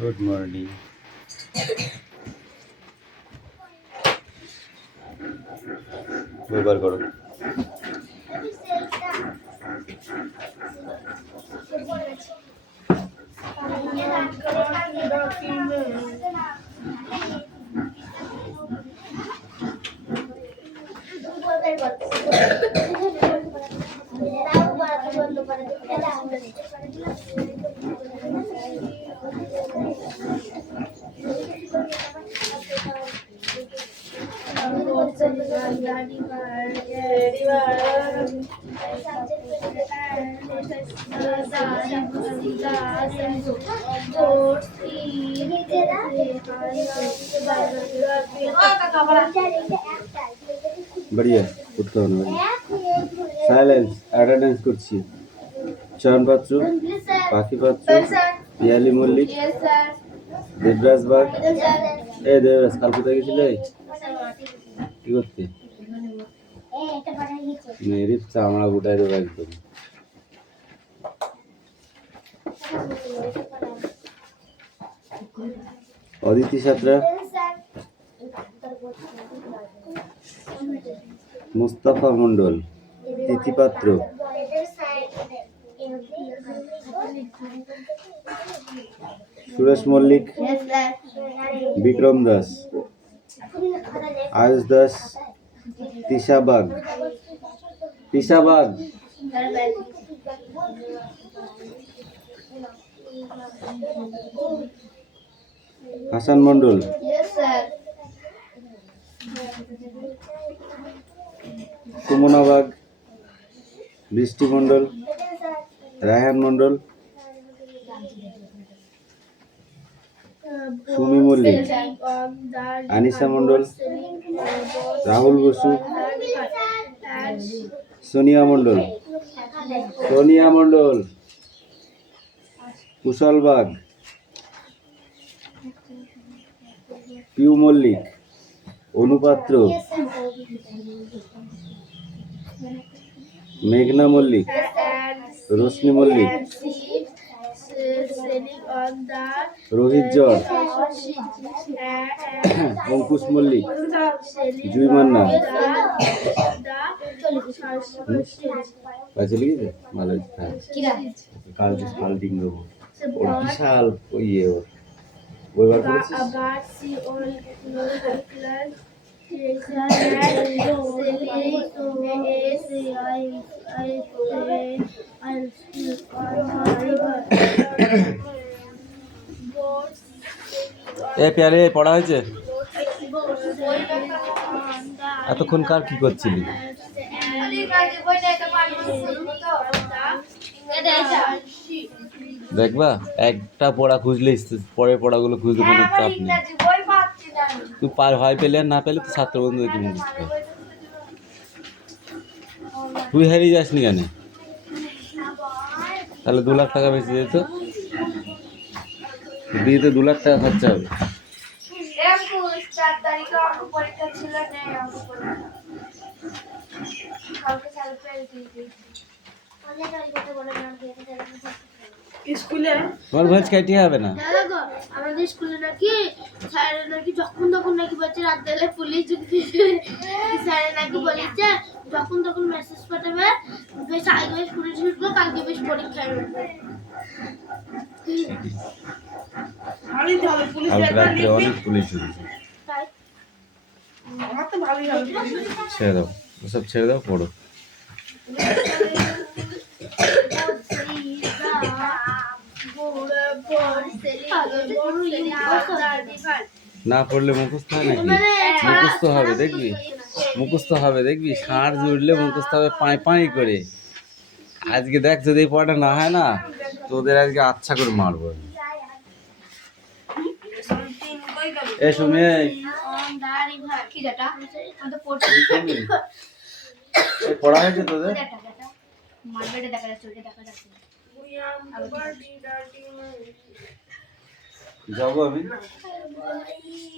Good morning. দুবার করো। बढ़िया उठो ना साइलेंस अटेंडेंस করছি চয়ন পাত্র পাখি পাত্র পিয়ালি মল্লিক দেবরাজ বাগ এই দেবরাজ কাল কোথায় গেছিলে কি করতে মেরি চামড়া গুটাই দেবো একদম অদিতি সাতরা মুস্তাফা মন্ডল তিথি পাত্র সুরেশ মল্লিক বিক্রম দাস আয়ুষ দাস তিশা বাগ হাসান মন্ডল সুমনা বাগ বৃষ্টি মন্ডল রায়হান মন্ডল সুমি মল্লিক আনিসা মন্ডল রাহুল বসু সোনিয়া মন্ডল কুশল বাগ পিউ মল্লিক অনুপাত্র মেঘনা মল্লিক রোশনি মল্লিক রোহিত জর অঙ্কুশ মল্লিক জুই মান্না চলে গেছে ভালো কাল শাল্টিং দেবো ওর বিশাল ইয়ে ওর বার এ প্যারে পড়া হয়েছে এতক্ষণ কার কি করছিলি দেখবা একটা পড়া খুঁজলে পরের পড়াগুলো খুঁজতে কোনো চাপ নেই তুই ভয় পেলে আর না পেলে তো ছাত্র বন্ধু দেখে মুখস্থ তুই হারিয়ে যাসনি কেন তাহলে 2 লাখ টাকা বেশি যেত বিয়েতে 2 লাখ টাকা খরচা হবে স্কুলে তোমার ভোজ খাইতে হবে না আমাদের স্কুলে নাকি স্যারের নাকি যখন তখন নাকি বলছে রাত বেলা পুলিশ স্যারের নাকি বলেছে যখন তখন মেসেজ পাঠাবে বেশ আগে বেশ পুলিশ উঠবো কালকে বেশ পরীক্ষা হবে অনেক পুলিশ উঠেছে ছেড়ে দাও ওসব ছেড়ে দাও পড়ো না পড়লে মুখস্থ হয় নাকি মুখস্থ হবে দেখবি ষাঁড় জুড়লে মুখস্থ হবে পাই করে আজকে দেখ যদি পড়াটা না হয় না তোদের আজকে আচ্ছা করে মারবো এ শুনে পড়া হয়েছে তোদের যাবো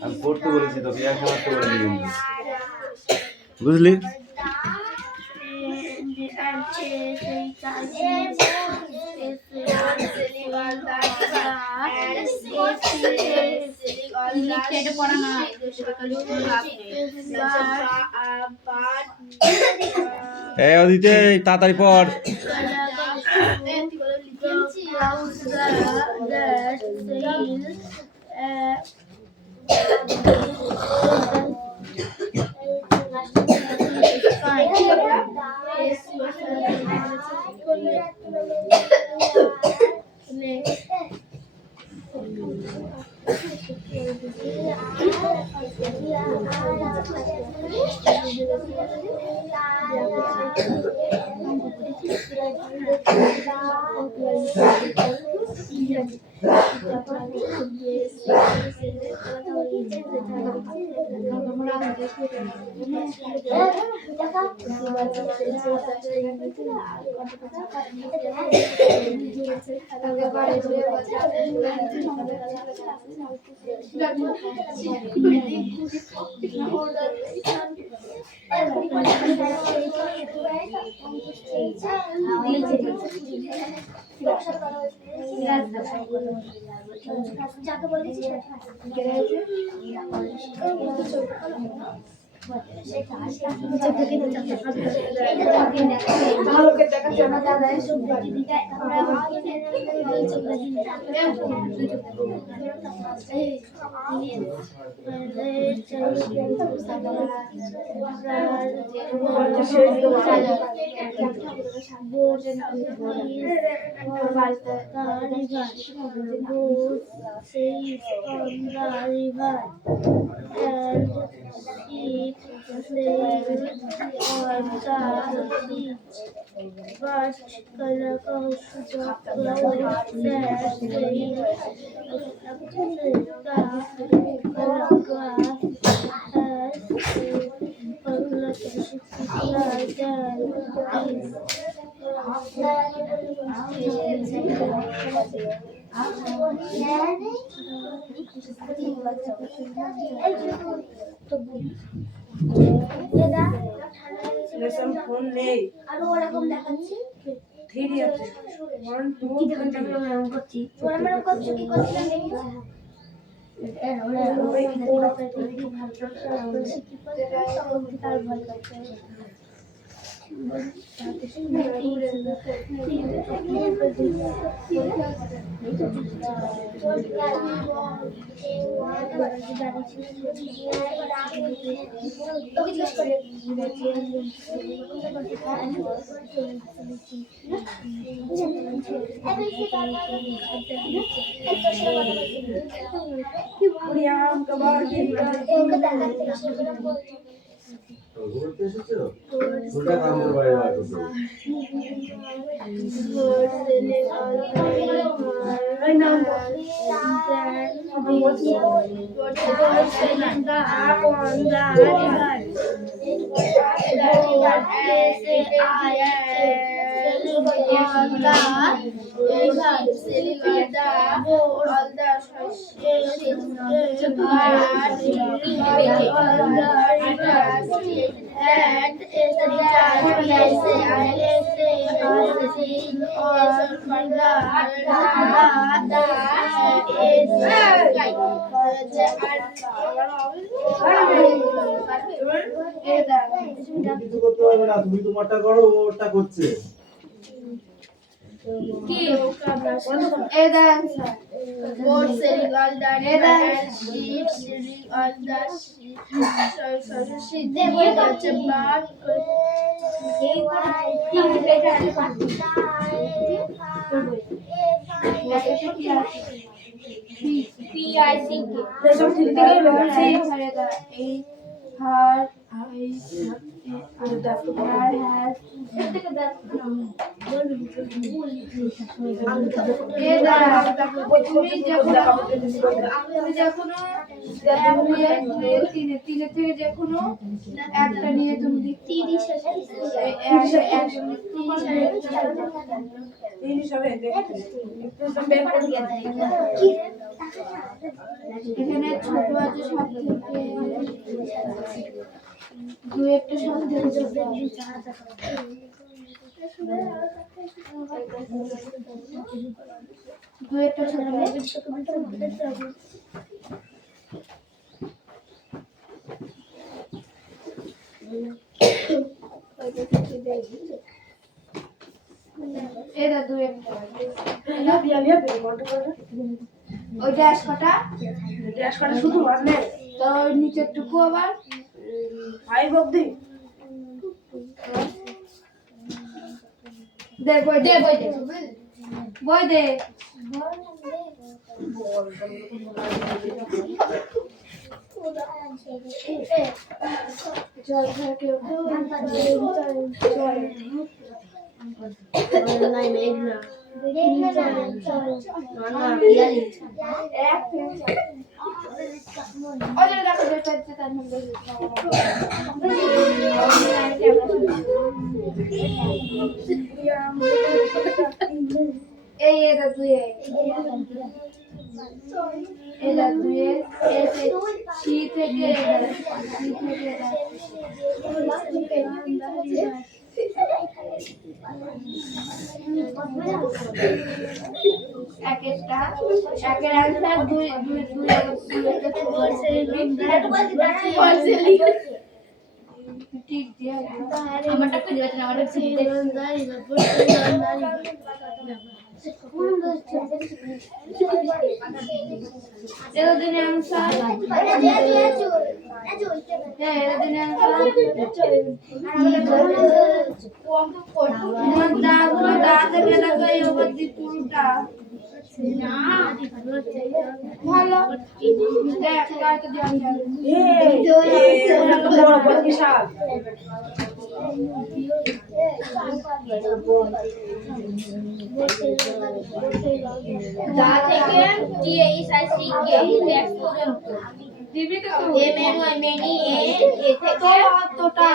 আমি পড়তে বলেছি তোকে এক মাত্র বলে বুঝলি এটা পড়া না এই অদিতে তাড়াতাড়ি পড়। ফোন নেই আরো ওরকম দেখাচ্ছি থ্রি আছে 1 2 করছি ওরা মানে করছো কি করছিলাম ঘুরতে এসেছো? কোনটা কামড় বাইরে রাখো তো? কিছু করতে পারবে না, তুমি তোমারটা করো, ও ওরটা করছে। একটা নিয়ে তুমি 30 এখানে ছোট আছে সব থেকে দু একটা সব থেকে দুয়েরটা ছেড়ে এটা দুয়েরটা ওই ড্যাশ কটা শুধু মানে তো ওই নিচের টুকু আবার 5 অবধি দে বই দে বই দে জল থাকে নাই মেঘ না এই এটা দুয়ে এটা দুয়ে সি থেকে একটা একের আনসার দুই দুই দুই ঠিক দিয়ে আমারটা কই দিবেন আমারটা এর দিনে আনসার এর দিনে আনসার দাঁতে বেলা করে অবধি পুরোটা ভালো দেখ কাটে বিশাল দা থেকে T H I C K tax পর্যন্ত দিবি তো এম এন ওয়াই মেনি এ থেকে তোটা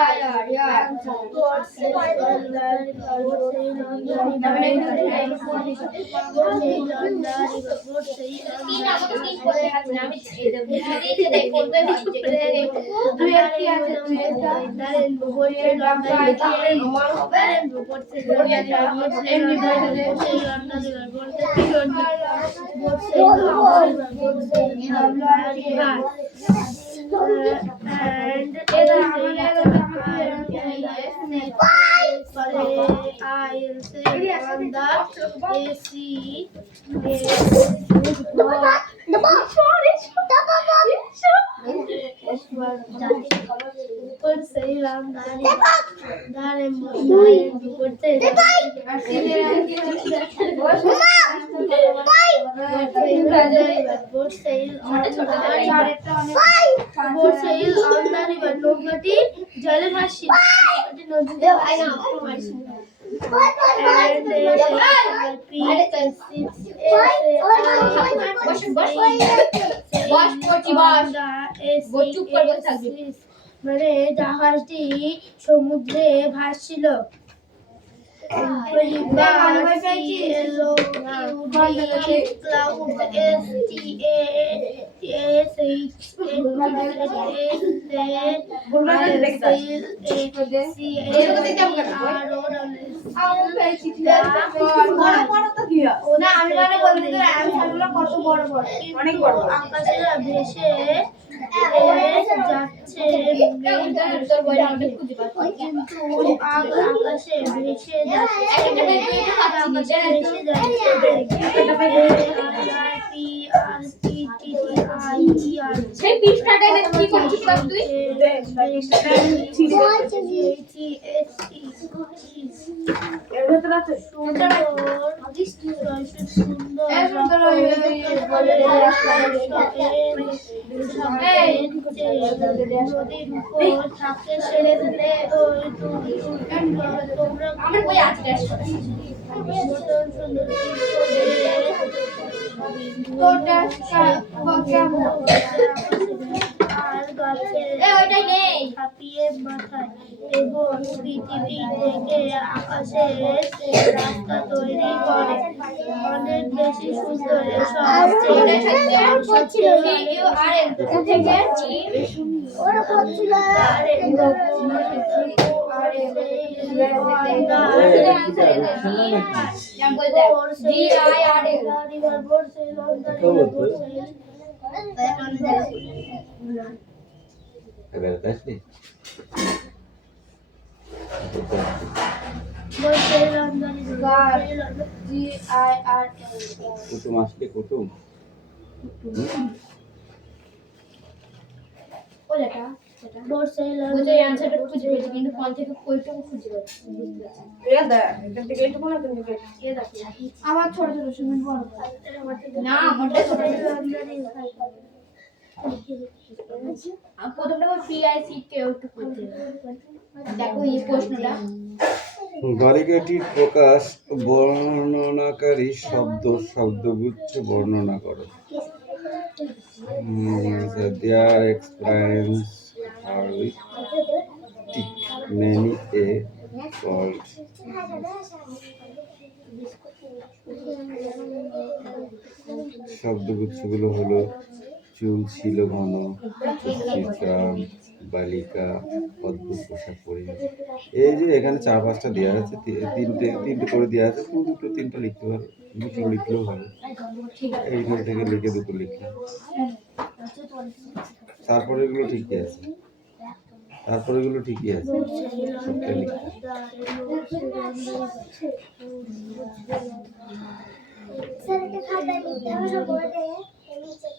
জলে ভাসি নদীতে মানে জাহাজটি সমুদ্রে ভাসছিল কত বড় বড় অনেক বড় আকাশে ভেসে যাচ্ছে কিন্তু আকাশে ভেসে সেই পৃষ্ঠাটা কি করছিস তুই এবং পৃথিবী থেকে আকাশের রাস্তা তৈরি করে অনেক বেশি সুন্দর কুটুম আসলে কুটুম কিন্তু ফোন থেকে কইটুকু খুঁজে পাচ্ছি এখান থেকে এইটুকু না এখান থেকে আমার ছোট ছোট সুমিন বড় না আমারটা ছোট প্রথমটা পিআইসি কেউ একটু করতে দেখো এই প্রশ্নটা বালিকাটির প্রকাশ বর্ণনাকারী শব্দ শব্দগুচ্ছ বর্ণনা করো। Their experience are with many a fault. শব্দগুচ্ছগুলো হলো চুল ছিল ঘন, বিশ্রাম, বালিকা, অদ্ভুত পোশাক পরে। এই যে এখানে 4-5টা দেওয়া আছে, তিনটে করে দেওয়া আছে, দুটো তিনটা লিখতে পারো, দুটো লিখলেও ভালো। এইখান থেকে লিখে দুটো লিখলাম, তারপরে এগুলো ঠিকই আছে, সবটাই লিখতে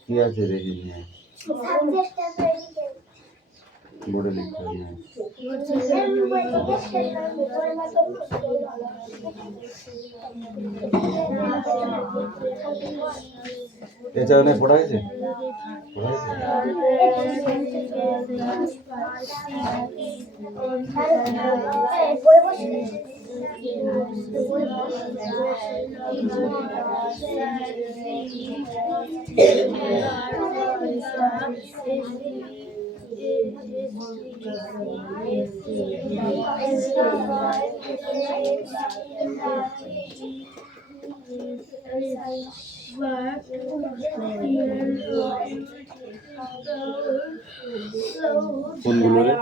কি আছে দেখি নিয়ে বোর্ডে লিখতে হবে না। এছাড়া পড়া হয়েছে কোনগুলো রে?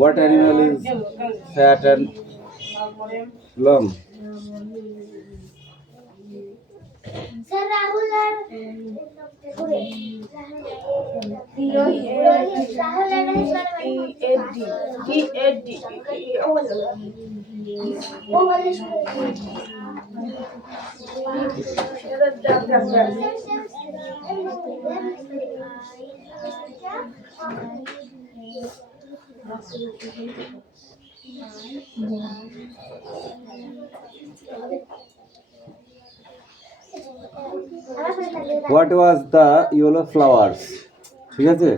What animal is fat and long? Sir Rahul R What was the yellow flowers? ঠিক আছে,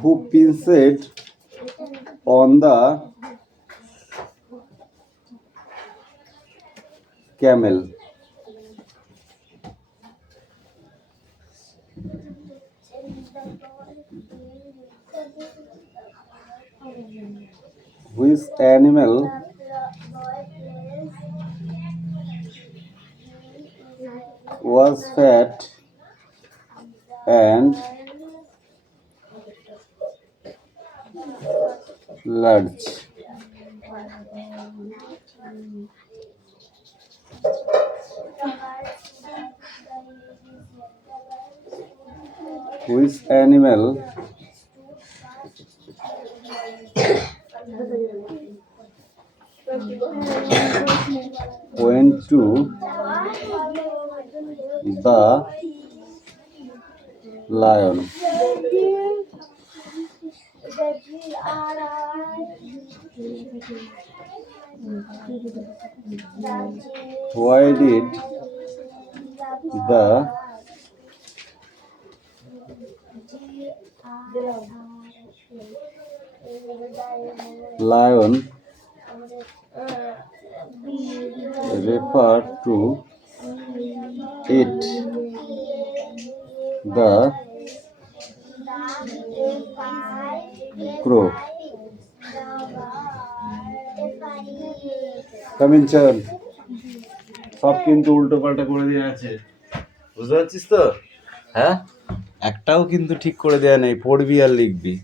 who pinched on the camel? Which animal was fat and large? Which animal went to the lion? Why did the lion refer to it the crow? Come in চল, সব কিন্তু উল্টো পাল্টা করে দেওয়া আছে, বুঝতে পারছিস তো? হ্যাঁ, একটাও কিন্তু ঠিক করে দেওয়া নেই, পড়বি আর লিখবি।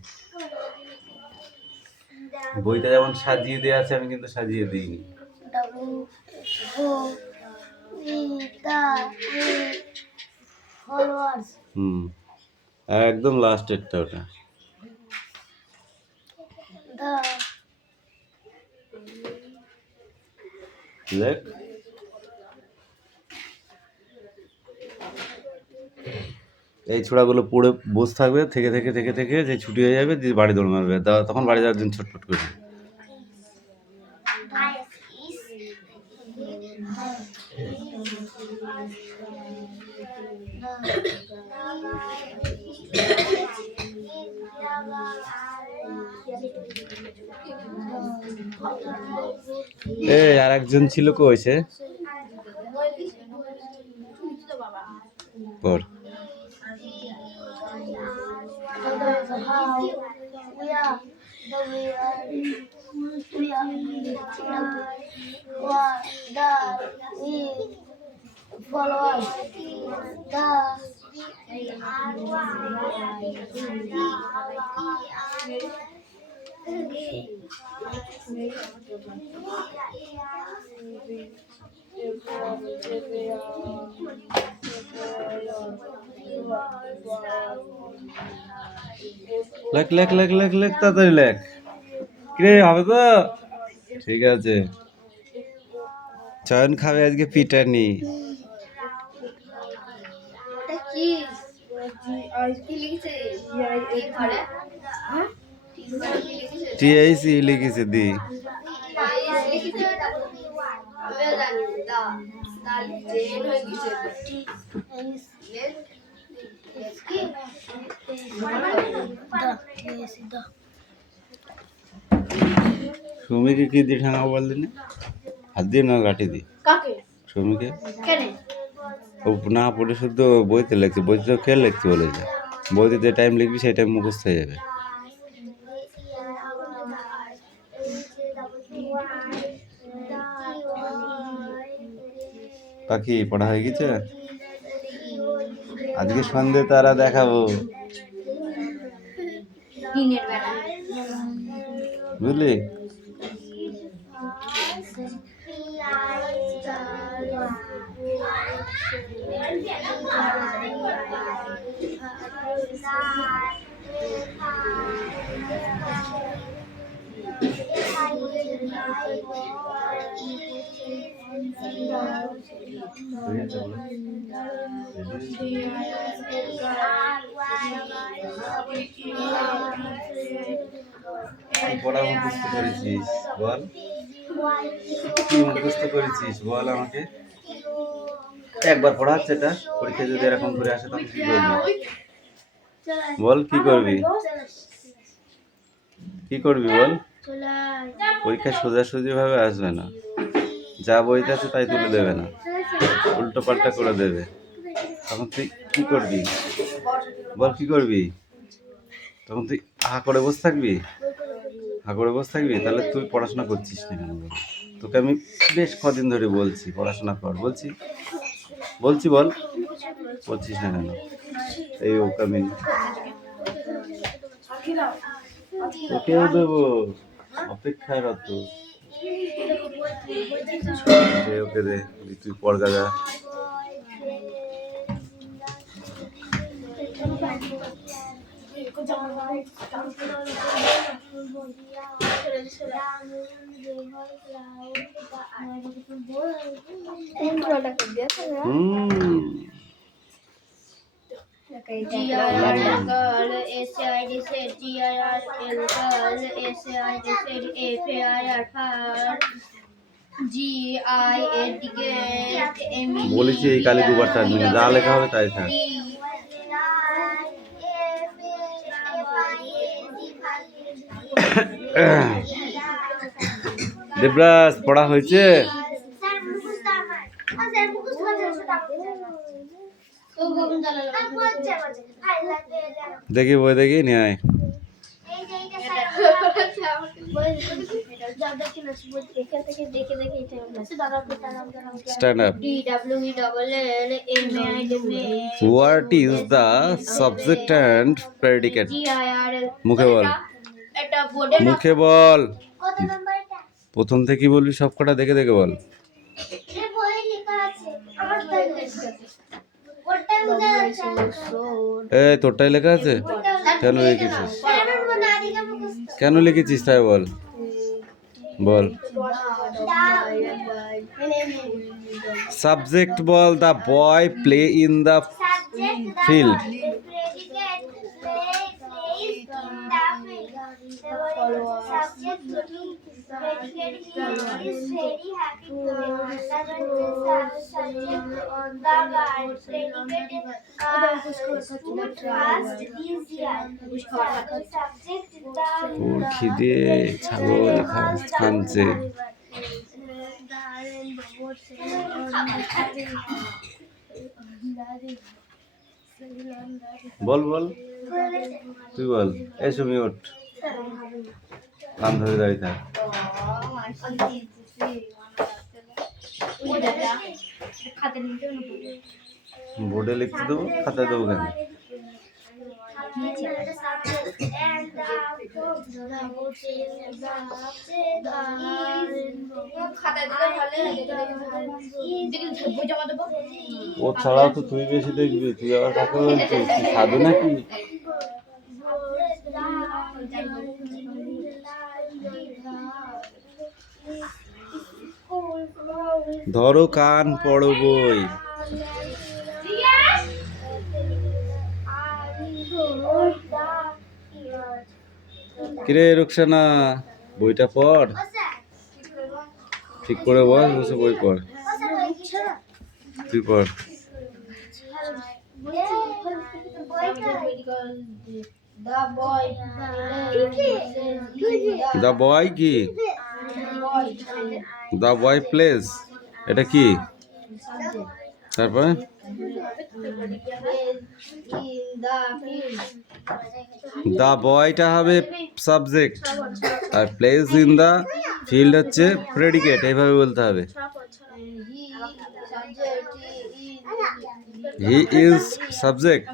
বইটা যেমন সাজিয়ে দেওয়া আছে আমি কিন্তু সাজিয়ে দিইনি। হুম, একদম লাস্টেরটা ওটা। দেখ, এই ছোড়াগুলো পড়ে বসে থাকবে, থেকে থেকে থেকে থেকে যে ছুটি হয়ে যাবে, দিয়ে বাড়ি দৌড় মারবে, তখন বাড়ি যাওয়ার দিন ছটফট করবে। এই আর একজন ছিল, কই সে? পড়। Followers, লেখ লেখ লেখ লেখ লেখ, তাড়াতাড়ি লেখ। কিরে, হবে তো? ঠিক আছে। চয়ন খাবে আজকে পিটানি। টিআইসি লিখেছে দি। সুমিকে কি দিয়ে ঠাঙাবো বললি না? হাত দিয়ে না লাঠি দি? সুমিকে ও না পড়ে শুধু বইতে লিখছে, বইতে তো কে লিখতে বলেছে? বইতে যে টাইম লিখবি সেই টাইম মুখস্থ হয়ে যাবে। পাখি পড়া হয়ে গেছে? আজকে সন্ধে তারা দেখাবো, বুঝলি? পড়া মুখস্থ করেছিস বল, কি মুখস্থ করেছিস বল আমাকে। একবার পড়া হচ্ছে, এটা পরীক্ষা যদি এরকম করে আসে তখন কি করবি বল? কি করবি, কি করবি বল? পরীক্ষা সোজাসুজি ভাবে আসবে না, যা বইতে আছে তাই তুলে দেবে না, উল্টো পাল্টা করে দেবে। তখন তুই কি করবি বল? কি করবি তখন? তুই হা করে বসে থাকবি? হা করে বসে থাকবি? তাহলে তুই পড়াশোনা করছিস না কেন বল? তোকে আমি বেশ কদিন ধরে বলছি পড়াশোনা কর, বলছি বলছি বল, বলছিস না কেন? এই ও কামিন, তোকেও দেবো, অপেক্ষায় রত। ওকে দে, তুই পড় গাজা। বলেছি এই কালী দুবার থাকবে না, যা লেখা হবে তাই থাক। দেবরাজ পড়া হয়েছে? দেখি বই দেখি নিয়ে আয়। এখান থেকে দেখে দেখে এটা Stand up. DWELL What is the subject and predicate? মুখে বল, এটা বোর্ডে মুখে বল। কত নাম্বার এটা? প্রথম থেকে কি বলবি সব কটা দেখে দেখে বল। এর বই লেখা আছে আমার তাই লেখা আছে ওটা বুঝা যাচ্ছে এই তোরটাই লেখা আছে? কেন লিখেছিস? কারণ মনে আদিকে মুখস্থ কেন লিখেছিস তাই বল, বল। সাবজেক্ট বল, the boy play in the subject Field. predicate plays in the field subject predicate he is very happy subject the bird predicate stood fast this year subject ওর খিদে ছাগল খাচ্ছে। বল বল, তুই বল। এই সুমি ওঠ, কান ধরে দাঁড়িয়ে থাক। বোর্ডে লিখতে দেবো, খাতায় দেবো কেন? ও ছাড়াও তো তুই বেশি দেখবি, তুই আবার কাকে বলছিস? তুই খাবি নাকি? ধরো কান, পড়ো বই। কিরে রুকসানা, বইটা পড়, ঠিক করে বস, বসে বই পড়। তুই পড়। দ্য বয় কি? দ্য বয় প্লেস, এটা কি? তারপরে দ্য বয়টা হবে সাবজেক্ট, আর প্লেস ইন দ্য ফিল্ড হচ্ছে প্রেডিকেট। এইভাবে বলতে হবে। He is subject.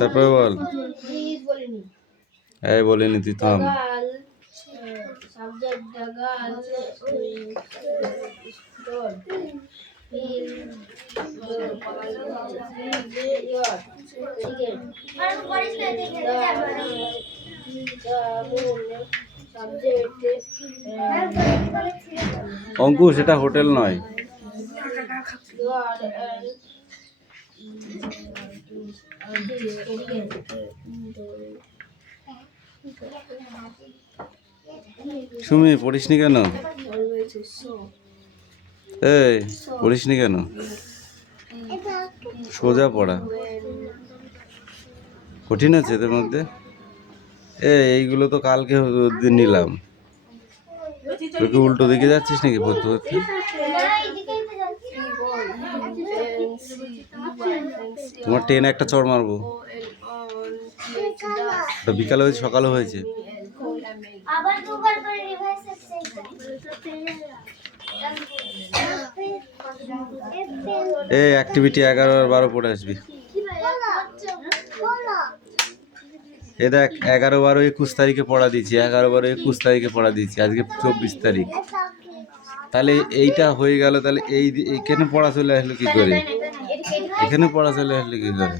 তারপরে বল। এই বলিনি, তুই থাম। অঙ্কুশ, এটা হোটেল নয়। সুমি, পড়িসনি কেন? এই পড়িসনি কেন? সোজা পড়া। কঠিন আছে এদের মধ্যে? এইগুলো তো কালকে নিলাম। তুই কি উল্টো দিকে যাচ্ছিস নাকি পড়তে পড়তে? তোমার ট্রেনে একটা চড় মারবো। বিকালে হয়েছে, সকালে হয়েছে। এই অ্যাক্টিভিটি 11 আর 12 পড়ে আসবি। এ দেখ, 11, 12, 21 তারিখে পড়া দিয়েছি। 11, 12, 21 তারিখে পড়া দিয়েছি। আজকে 24 তারিখ। তাহলে এইটা হয়ে গেল। তাহলে এইখানে পড়া চলে আসলো কি করে? এখানে পড়া চলে আসলো কি করে?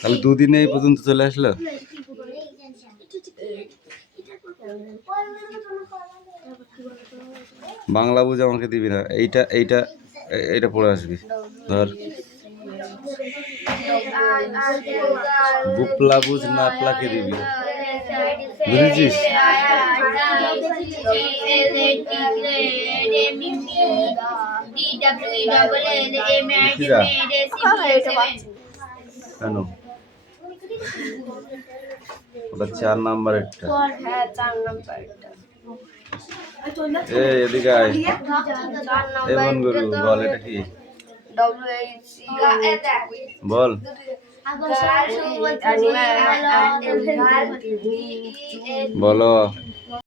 তাহলে দুদিনে এই পর্যন্ত চলে আসলো। বাংলা বুঝ আমাকে দিবি না। এইটা পড়ে আসবি। ধর, বুপলা বুঝ নাপলাকে দিবি। বুঝেছিস? কেন? ওটা 4 নাম্বারেরটা। এদিকে আয়। বল, এটা কি? WHC বল। আগস্ট বলো।